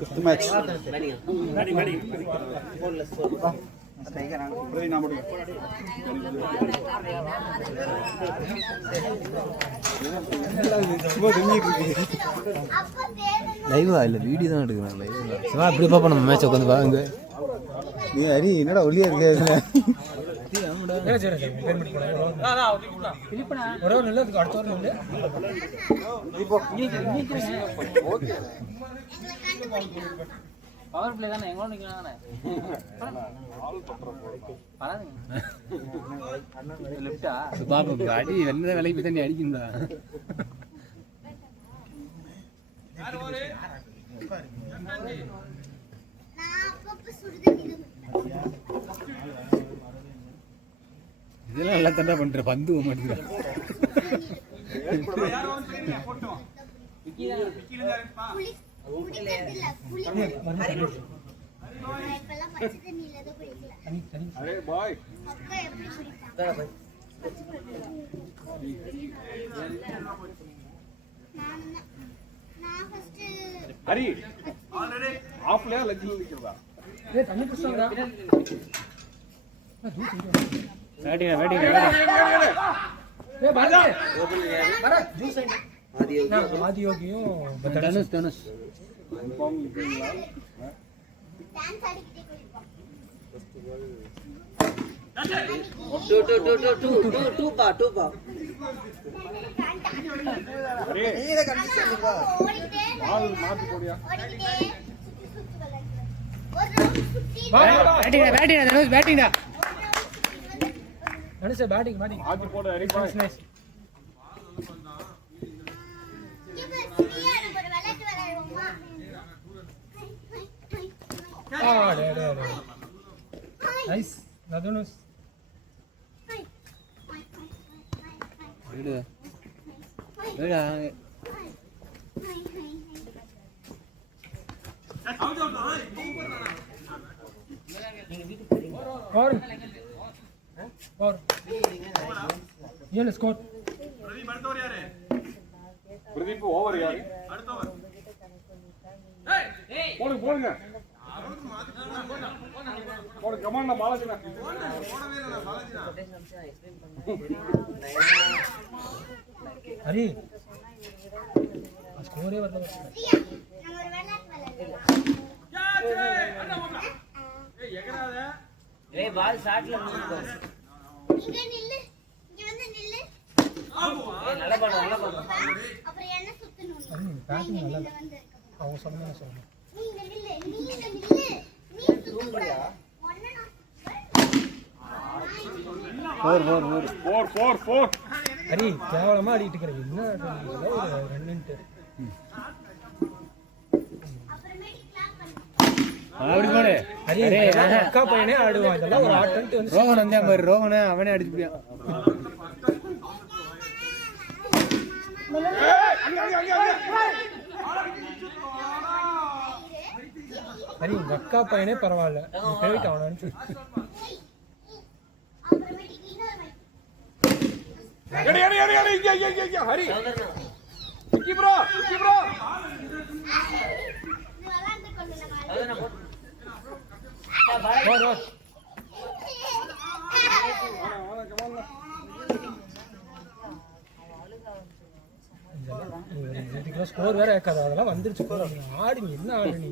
Fifth match. லைவா இல்லை video தான் எடுக்கிறேன் லைவ் சும்மா அப்படி பார்ப்போம் நம்ம மேட்ச் உட்காந்து பாருங்க நீ ஹரி என்னடா ஒல்லியா இருக்க பவர் பிளே தானே எங்களோட நிக்கலாம் தானே பாப்பா அடி வெள்ளத விலைக்கு தண்ணி அடிக்குதா இதெல்லாம் நல்லா தண்டா பண்ற பந்து மாட்டேங்குது अरे बॉय हरी ऑफ ले लग निकलदा ये தண்ணி புடிச்சடா बैटिंग बैटिंग ए बाजा बारा जूस ஆதியோகியும் தனுஷ் தனுஷ் कौन निकलला டான்ஸ் ஆடிட்டே போயிடுவோம் टू पा अरे நீங்க கண்டிஷன் பா ஓடிட்டே बाल मार போடியா ஓடிட்டே ஒரு ரவுண்ட் சுத்தி बैटिंग தனுஷ் बैटिंग டா தனுஷ் பேட்டிங் ஆதி போடு ஹரி பாய் நைஸ் இது சரியா நம்ம ஒரு விளையாட்டு விளையாடுவோமா நைஸ் தனுஷ் விடு விடா और ये स्कोर பிரதீப் ஓவர் யாரு அடுத்த ஓவர் போடு போடுங்க போடு கமான் நான் பாலாஜினா अरे स्कोर है मतलब சரியா நம்ம ஒரு விளையாட்டு விளையாடுவோம் ए बॉल शॉटல நின்னு இங்க நில்லு இங்க வந்து நில்லு நல்லா பண்ணு அப்புறம் என்ன சுத்தணும் பேட்டிங் நல்லா இங்க வந்து அவங்க சொன்னது சொல்றேன் நீங்க நில்லு நீ சுத்தக்கூடாது ஒண்ணா फोर अरे கேவலமா ஆடிட்டு இருக்கற என்ன ஒரு ரன்னிட்டு அப்புறமேட்டு கிளாப் பண்ணு அப்படி போடு அரே அக்கா பையனே ஆடுவான் இதெல்லாம் ஒரு ஆட்டன்ட்டு வந்து ரோஹன் வந்தா பாரு ரோஹன் அவனே அடிச்சுடியான் அரே உங்க அக்கா பையனே பரவாயில்ல நீ போயிட்டு அவன அனுப்பி அப்புறமேட்டு இன்னொரு மைக் अरे हरी विकी ब्रो நீ விளையாண்டு கொண்டு நம்ம और இதுக்கு ஸ்கோர் வேற இருக்காது அதெல்லாம் வந்துருச்சு ஆடு நீ என்ன ஆடு நீ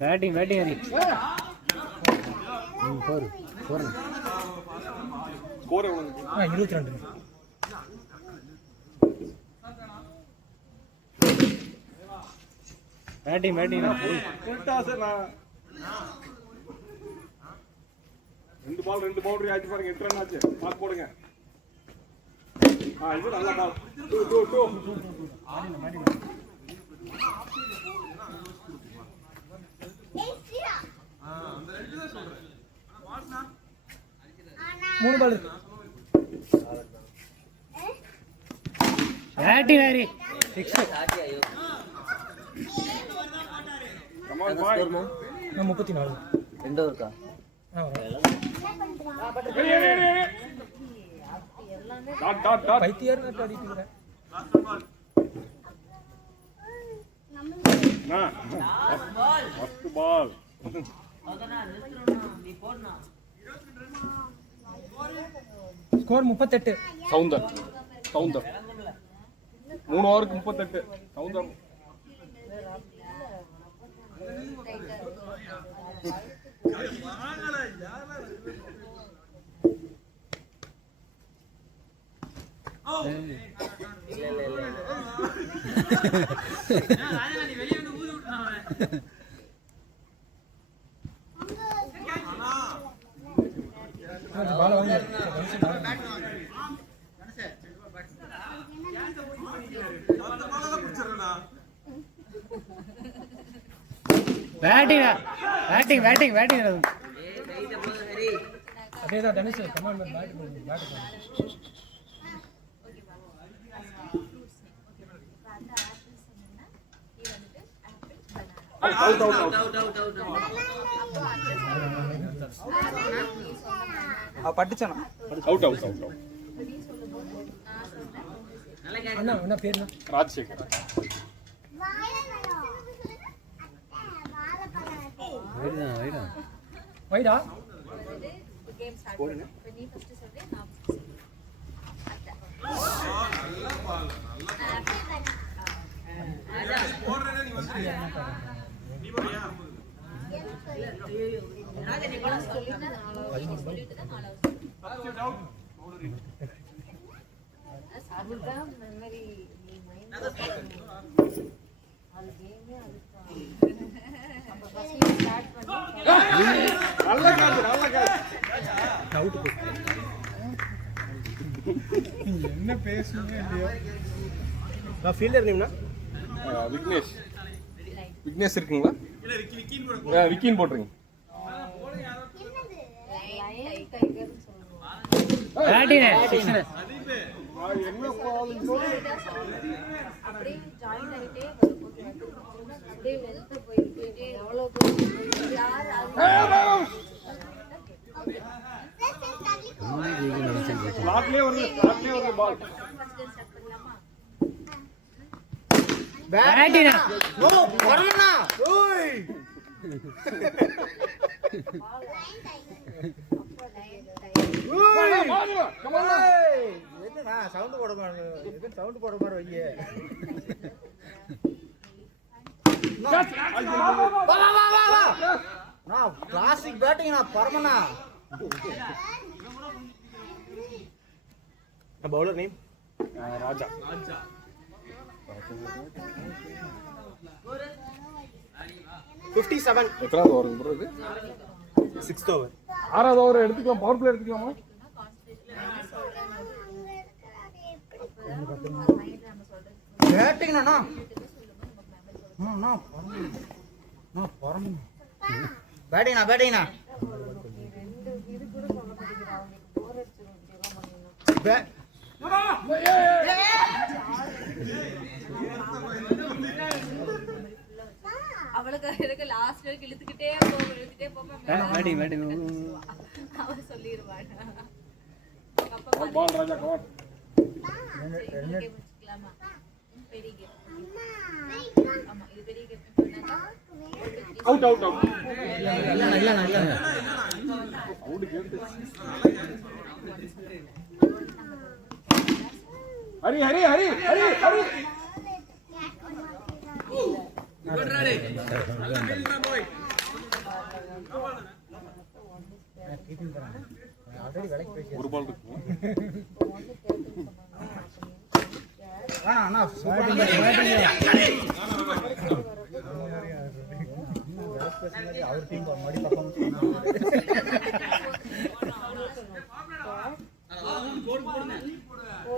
बैटिंग बैटिंग हरी फोर फोर स्कोर है 22 बैटिंग बैटिंग उल्टा से ना ரெண்டு பவுண்டரி ஆச்சு பாருங்க 8 ரன் ஆச்சு பாஸ் போடுங்க இது நல்ல பால் 2 அந்த ரெண்டு தான் சொல்றேன் வாட்ஸ்னா மூணு பால் बैटिंग हरी 6 कमान भाई நான் 34 ரெண்டு இருக்கா ஆ अरे டாட் டாட் டாட் பைத்தியார் நட்டு ஆடிட்டு இருக்கிறேன். First ball score 38. சவுந்தர் 3 ஓவருக்கு 38 சவுந்தர். பால் வாங்க. பேட்டிங் அதேதான் தனுஷ் கமான் மேன் பேட் பண்ணுங்க. அவுட் பட்டுச்சானா அவுட் அவுட் அவுட் அண்ணா என்ன பேர்? ராஜசேகர். வைடா நல்ல கேட்ச் அவுட் என்ன பேசுங்க இல்லையோ. நான் ஃபீல்டர் நேம்னா விக்னேஷ் இருக்குங்களா? விக்கின்னு போட்டுருங்க. என்ன பால் ஸ்லாட்லயே வருது பால். பேட்டினா ஓ வரமண்ணா ஓய் என்னடா சவுண்ட் போட மாதிரி இது சவுண்ட் போட மாதிரி வையே. நான் கிளாசிக் பேட்டிங் நான் பரமண்ணா. பவுலர் நேம் ராஜா. 57. எத்தனாவது ஓவருக்கு ப்ரோ இது? 6th over. 6வது ஓவர் எடுத்துக்கலாம். பவர் பிளே எடுத்துக்கலாமா? பேட்டிங் அண்ணா பேட்டிங்ண்ணா அவளுக்கு லாஸ்ட் வரைக்கும் இழுத்துக்கிட்டே அவ சொல்லிடுவாங்க. பால் ராஜா கவர். பெரிய கேம். ஆமா இது பெரிய கேம். அவுட் அவுட் அவுட் இல்ல அவுட் கேட்டு. ஹரி ஹரி ஹரி ஹரி ஹரி ஒரு பால் இருக்கு. அண்ணா அவர் டீம் மடி பக்கம்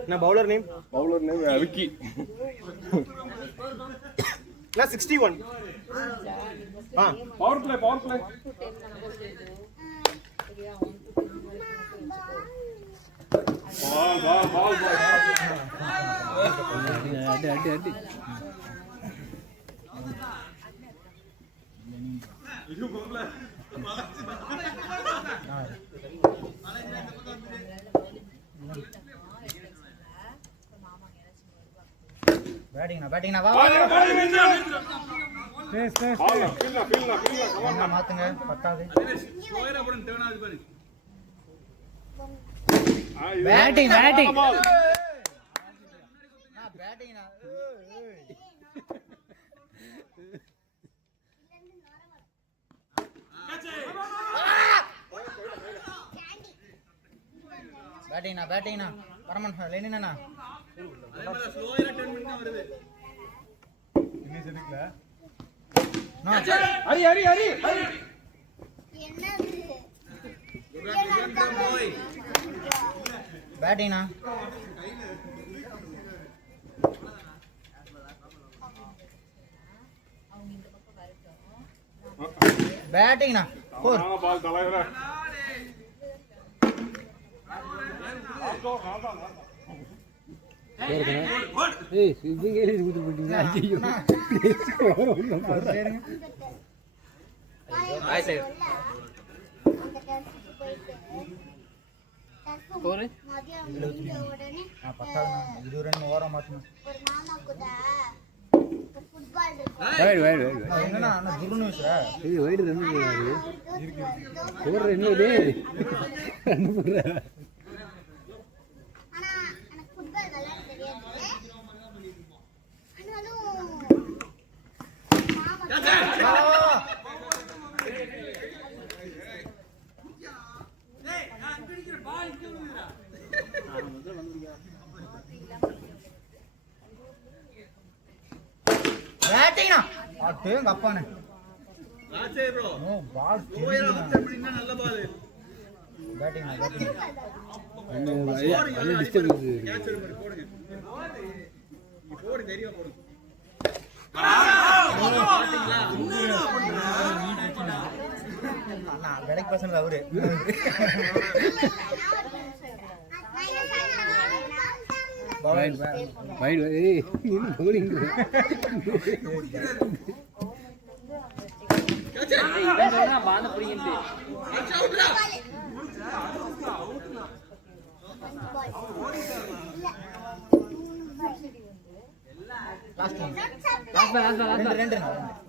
நான் பவுலர் நேம் விக்கி. நான் 61. பவர் பிளே பால் அடி பேட்டிங்னா வா ஸ்பேஸ் பால் ஃபீல்டா கமான் மாத்துங்க பத்தாவது பேட்டிங் பேட்டிங்னா பேட்டிங்னா பரமன் லெனினா ஹரி என்னது பேட்டிங்னா அவங்க இந்த பக்கம் வரட்டும். பேட்டிங்னா போர் பால் தலைவர ஏய் இவங்க எழுதி கொடுத்து போட்டீங்க ஐயோ பாய் சார் அந்த டெஸ்ட்க்கு போயிட்டு போரு மதியம் முடிஞ்ச உடனே பத்தாவது இது ரெண்டு ஓரம் மாத்தணும் ஒரு மாமா கூட ஃபுட்பால் இருக்கு வைடு என்னன்னா அண்ணா குருன்னு வச்சுடா இது வைடு ரெண்டு போறாரு போற என்னது ரெண்டு போற ஆனா எனக்கு ஃபுட்பால் விளையாட தெரியாது ஆனாலும் மாமா பேட்டிங்னா அட்டேங்க அப்பானே ஓ பால் போயிரா நல்ல பால் பேட்டிங்னா அது டிஸ்டர்ப் அண்ணா கடைக்கு பசங்க அவரு வைடு ஏய் இன்னும் பவுலிங்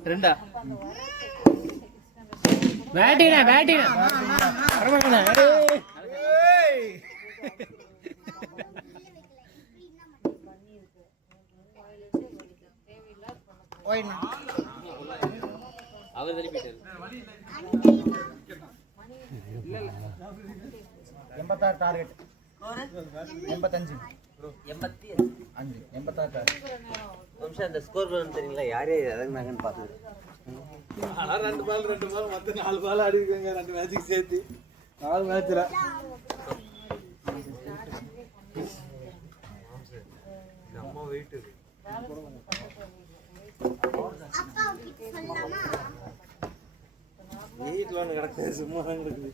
ரெண்டா பேட்டிங்னா ஓய்னா அவர் தள்ளி போயிட்டாரு 86 டார்கெட் 85 86 டார்கெட் நிமிஷம் அந்த ஸ்கோர் தெரியுங்களா யாரே இறங்குனாங்கன்னு பார்த்தது ஆனால் 2 பால் மொத்தம் 4 பால் ஆடிருக்காங்க 2 மேட்சுக்கு சேர்த்து 4 மேட்ச்ல நம்ம வெயிட் அப்பா கிட்ட சொல்லலாமா வீட்டில் ஒன்று கிடக்குது சும்மா தான் கிடக்குது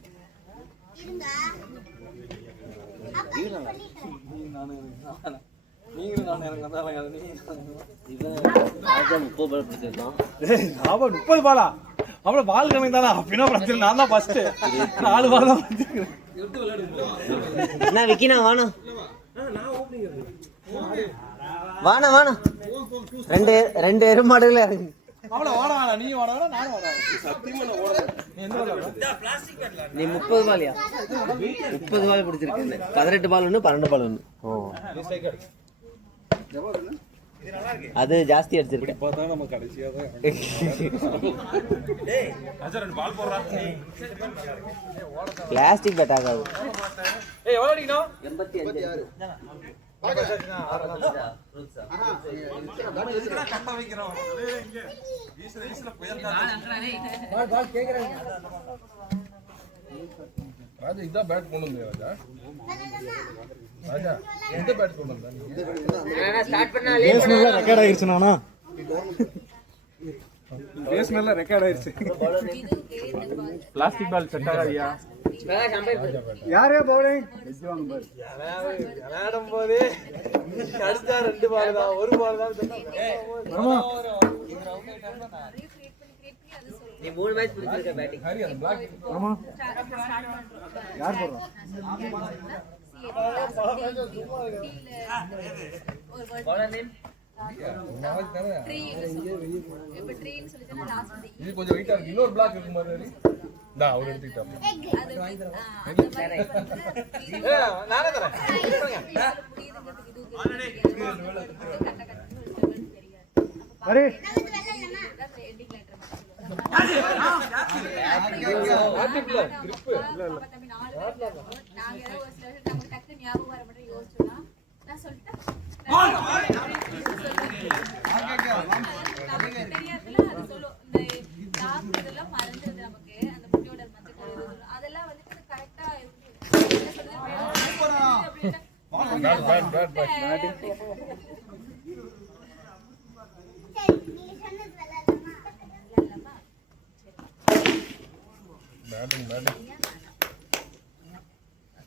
இருங்க அப்பா சொல்லிட்டேன் நீங்களும் நான் எனக்கு வந்தாலும் இவன் ராஜா 30 பால் பிடிச்சிருக்கான் அவன் 30 பாலா அவ்வளோ பால் கணக்கு தானே அப்படின்னா பிரச்சனை நான் தான் ஃபர்ஸ்ட் 4 பால் தான் என்ன விக்கினா வாணா வாணா வாணா ரெண்டு எருமாடுகள இறங்கு அவ்வளோ ஓட வேணாம் நீ ஓட வேணாம் நானும் ஓட வேணாம் சத்தியமா நான் ஓடுறேன் நீ எந்த பால் நீ 30 பால்யா 30 பால் பிடிச்சிருக்கு 18 பால் ஒன்று 12 பால் ஒன்று ஓ அது ஜாஸ்தி அடிச்சிருக்கேன் பார்த்தா நம்ம கடைசியா தான் அஜர் ரெண்டு பால் போடுறா பிளாஸ்டிக் பேட் ஆகாது ஏய் எவ்வளோ அடிக்கணும் 85 பால் கேட்குறேன் ராஜா இதான் பேட் கொண்டு வந்தீங்க ராஜா எந்த பேட் கொண்டு வந்தா ஸ்டார்ட் பண்ணா ரெக்கார்ட் ஆயிருச்சு நானா ரேஸ் மேல ரெக்கார்ட் ஆயிருச்சு பிளாஸ்டிக் பால் செட் ஆகாதியா யாரே பவுலிங் விளையாடும் போது அடிச்சா 2 பால் தான் 1 பால் தான் ஆமா நீ 3 மேட்ச் பிடிச்சிருக்க பேட்டிங் ஹரி அந்த பிளாக் ஆமா யார் போடுறா பவுலர் நேம் ட்ரீ இப்ப ட்ரீன்னு சொல்லிட்டா லாஸ்ட் வந்து இது கொஞ்சம் வெயிட்டா இருக்கு. இன்னொரு பிளாக் இருக்கு மாதிரி. இந்தா அவர் எடுத்துக்கிட்டாரு. அது அந்த மாதிரி நானே தரேன். அரே பேட்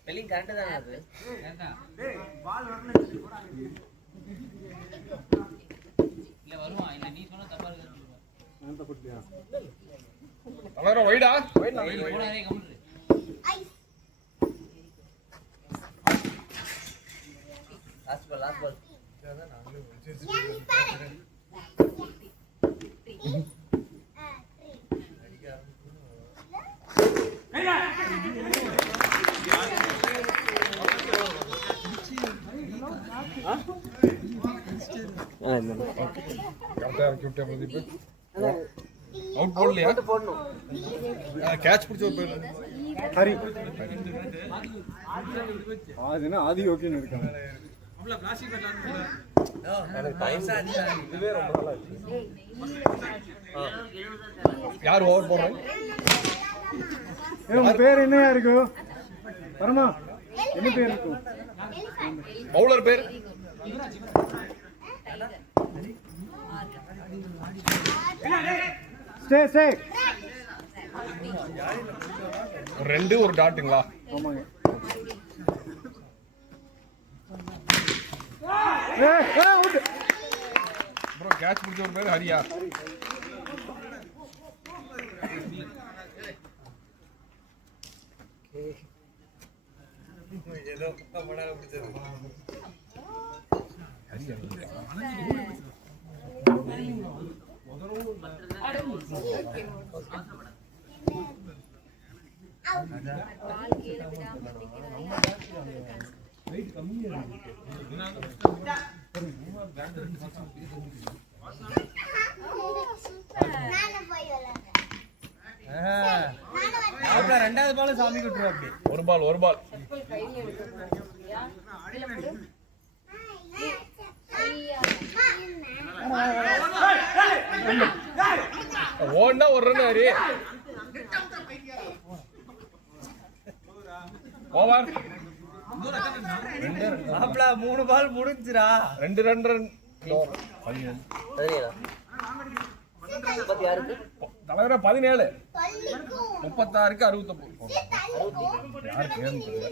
ஸ்பெல்லிங் கரெக்ட் தானே அது? தலைவரா வைடா. லாஸ்ட் பால் கரெக்டா இருக்கு பிரதீப். அவுட் போடலையா? போடணும். கேட்ச் பிடிச்ச ஒரு பேர். ஹரி ஆதினா ஆதி ஓகேன்னு இருக்காங்க. இதுவே ரொம்ப நல்லா இருக்கு. யார் ஓவர் போடுறாங்க? உங்க பேர் என்னையா இருக்கு? வரமா என்ன பேர் இருக்கும்? பவுலர் பேர் ஸ்டே ஒரு 2 ஒரு டாட்டுங்களா? ஆமாங்க. அப்புறம் கேட்ச் பிடிச்ச ஒரு பேர் ஹரியா. ரெண்டாவது பால் சாமி விட்டுருவா. அப்படி ஒரு பால் ஓன்னா ஒரு ரன் ஹரி. ஓவர். 3 பால் முடிஞ்சிரா. 2 ரன். தலைவரா 17 36க்கு 69. யாருக்கு ஏன்னு தெரியல.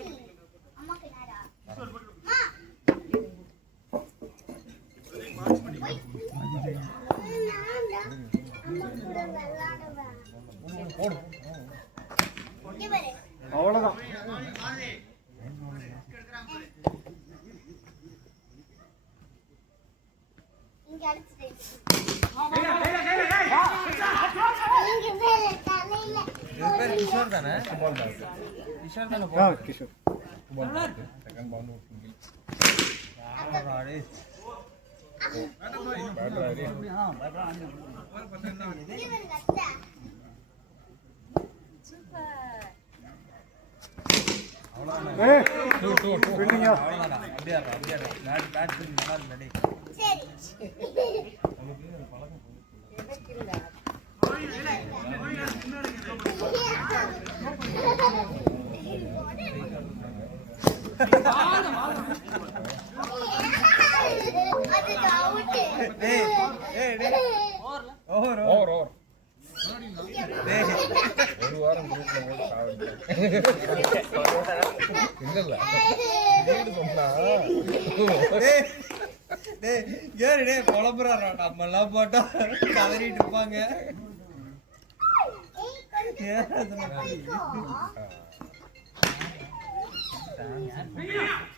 அவ்வளவுதான். கிஷோர் தானே? கிஷோர் தானே? கிஷோர் செகண்ட் பால் ஓவர் ஒரு வாரம் குரூப்ல போட்டு புலம்புறாரா? நம்ம எல்லாம் போட்டா கதறிட்டு இருப்பாங்க.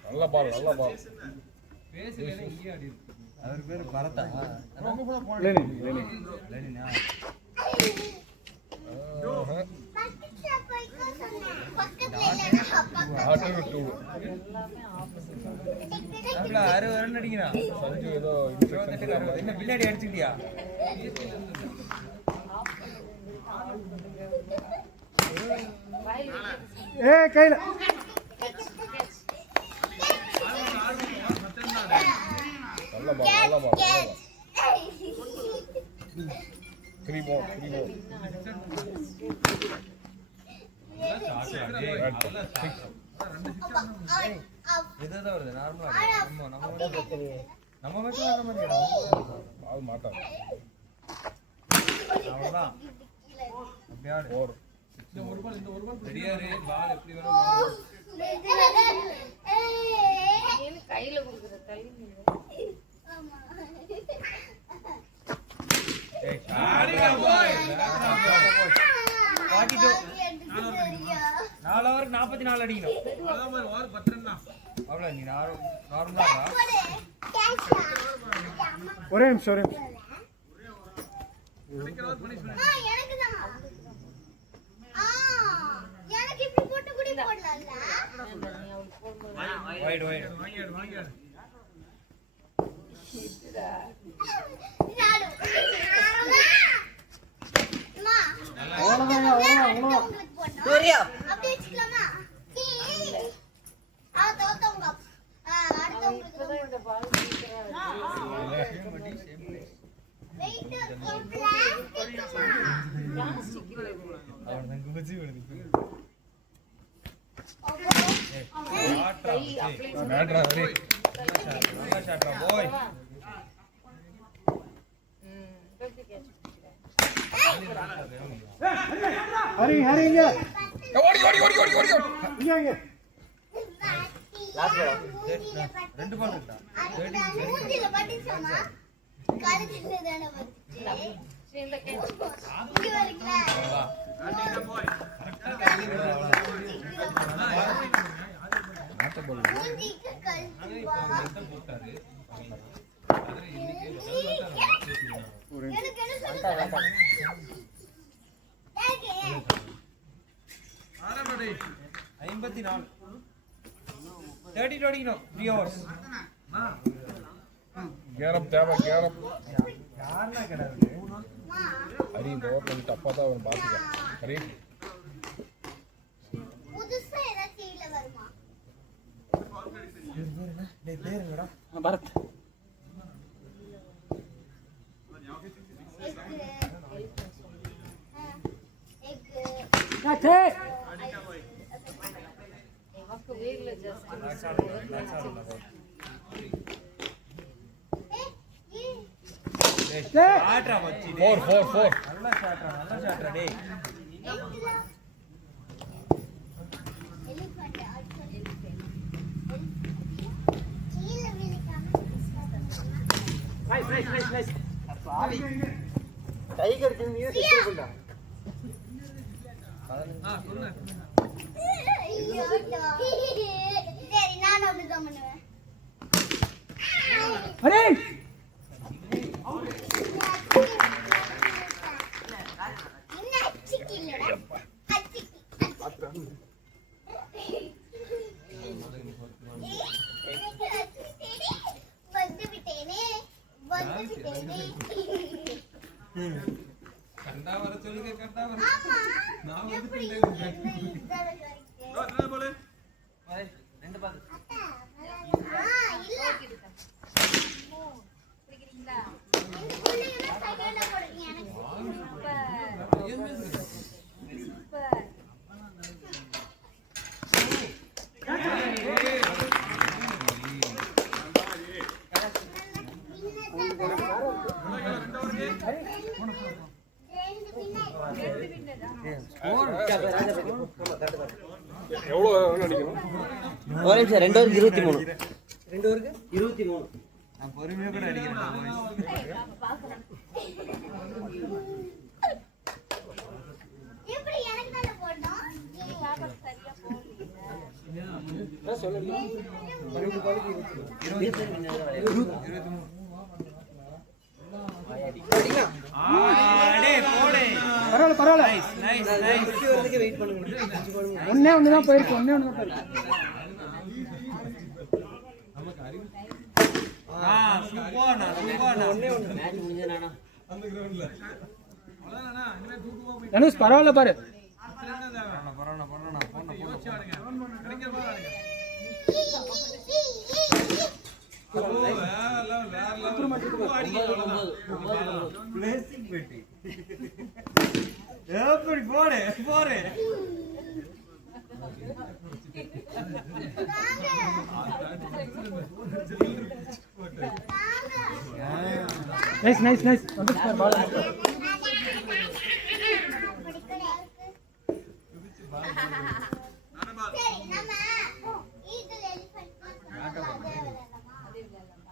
நல்ல பால் அவர் பேரு பரதா லெனி லெனி லெனினா பக்கத்துல போய்க்கோ சொன்னேன் பக்கத்துல இல்லனா பக்கத்துல ஆட்டோ டூ அவள 6 ரன் அடிக்கிறான் சஞ்சு ஏதோ 28 60 என்ன பின்னாடி அடிச்சிட்டியா ஏய் கையில நல்ல பால் த்ரீ பால் இதுதான் வருது நார்மலா நம்ம மேட்ச் வர மாதிரி பால் மாட்டாது அவ்வளவுதான் அப்படியே ஆடு ஓர் தெரியாது பால் எப்படி வரும் கையில கொடுக்குற தள்ளி ஏய் ஆடிடா போய் 42 4 ஓவர் 44 அடிக்கணும் அவ்வளவுதான் மாதிரி ஓவர் 10 ரன் தான் அவ்வளவு நீ நார்மலா ஒரே நிமிஷம் எனக்கு தான் எனக்கு இப்படி போட்டு குடி போடலாம்ல வைட் வாங்கிடு சூர்யா அப்படியே வச்சுக்கலாமா தோத்தவங்க அடுத்தவங்களுக்கு இந்த பால் பிளாஸ்டிக் அவன் குச்சி விடுது மேட்ரா ஹரி நல்லா ஷாட்ரா போய் ஹரி ஹரி இங்க ஓடி இங்க ரெண்டு பால் இருக்கா மூஞ்சில பட்டுச்சாமா கழுத்துல தானே வந்துச்சு இந்த கேட்ச் இங்க வரீங்களா மூஞ்சிக்கு கழுத்து போட்டாரு எனக்கு என்ன சொல்லுங்க ஆரம்படி 54 30 அடிக்கணும் 3 hours கேரப் தேவை கேரப் யாருன்னா கிடையாது ஹரி இந்த ஓவர் கொஞ்சம் டஃப்பாக தான் அவன் பார்த்துக்க ஹரி புதுசா ஏதாச்சும் இல்ல வருமா பேருங்கடா பரத் நமக்கு வீட்ல ஜஸ்ட் ஷாட்ரா வச்சி 4 நல்ல ஷாட்ரா டேய் டைகர் கிங் நீ செத்துறடா சொல்லு சரி நான் அப்படிதான் பண்ணுவேன் ஹரி என்ன அச்சிக்கு இல்லடா அச்சிக்கு கண்டா வர சொல்லுங்க கண்டா வர நான் எப்படி ரெண்டு பால் பிடிக்கிறீங்களா சூப்பர் எவ்வளோ அடிக்கணும் ஒரு நிமிஷம் 2 ஓவருக்கு 23 2 ஓவருக்கு 23 நான் பொறுமையா கூட அடிக்கிறேன் எப்படி எனக்கு தான போடணும் சரியா போகல இருபத்தி 23 டேய் போடு. பரவாயில்ல நைஸ். வெயிட் பண்ணுங்க. ஒண்ணே ஒண்ணுதான் போயிருக்கு. சூப்பர்ண்ணா. மேட்ச் முடிஞ்சதுனா தனுஷ் பரவாயில்ல பாரு. எப்படி போடு. நைஸ் வந்து பால்.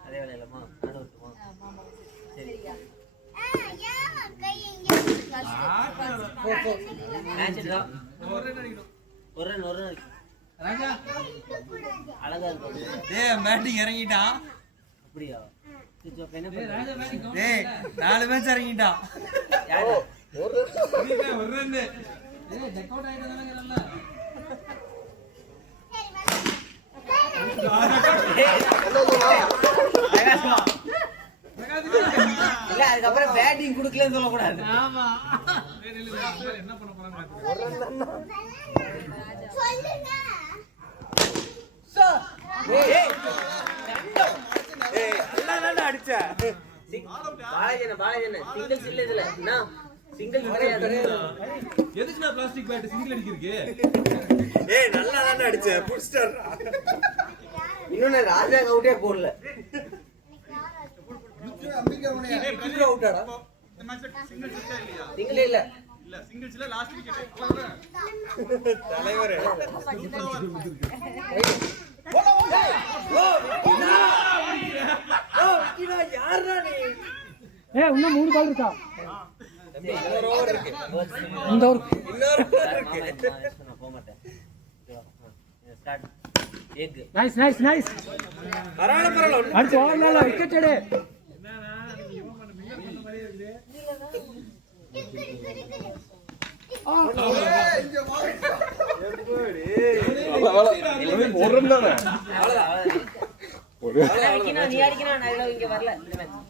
அதே வேலையிலமா நானுமா சரி மேட்ச் ட்ரா. ஒரு ரன் அழகா இருக்கு. டேய் பேட்டிங் இறங்கிட்டான். அப்படியா என்ன பண்ற? டேய் 4 மேட்ச் இறங்கிட்டான். யாரு ஒரு ரன். டேய் டக் அவுட் ஆயிட்டானே. இல்ல அதுக்கப்புறம் பேட்டிங் குடுக்கலன்னு சொல்லக்கூடாது. ஆமா. என்ன பண்ண போறாங்க? அடிச்ச பாலாஜன சிங்கிள்ஸ் இல்ல இதுல என்ன சிங்கிள்ஸ் கிடையாது. எதுக்கு நான் பிளாஸ்டிக் பேட் சிங்கிள் அடிக்கிறீங்க? ஏய் நல்லா தான அடிச்ச புடிச்டா. இன்னொன்னு ராஜா அவுட்டே போடல. சிங்கிள் அவுட்டாடா இந்த மேட்ச் சிங்கிள் செட்டா இல்லையா? சிங்கிள் இல்ல இல்ல சிங்கிள்ஸ்ல லாஸ்ட் விக்கெட் தலைவர். யாரா நீ? இன்னும் 3 பால் இருக்கா? இன்னொரு ஓவர் இருக்கு. இந்த ஒரு இன்னொரு ஓவர் இருக்கு. நான் போக மாட்டேன். Start egg. நைஸ். பரவாயில்ல. அடுத்து ஓவர்ல விக்கெட் எடு. ஒரு ரன் தானே. நீ அடிக்கணும் நான் இங்க வரல இந்த மேட்ச்.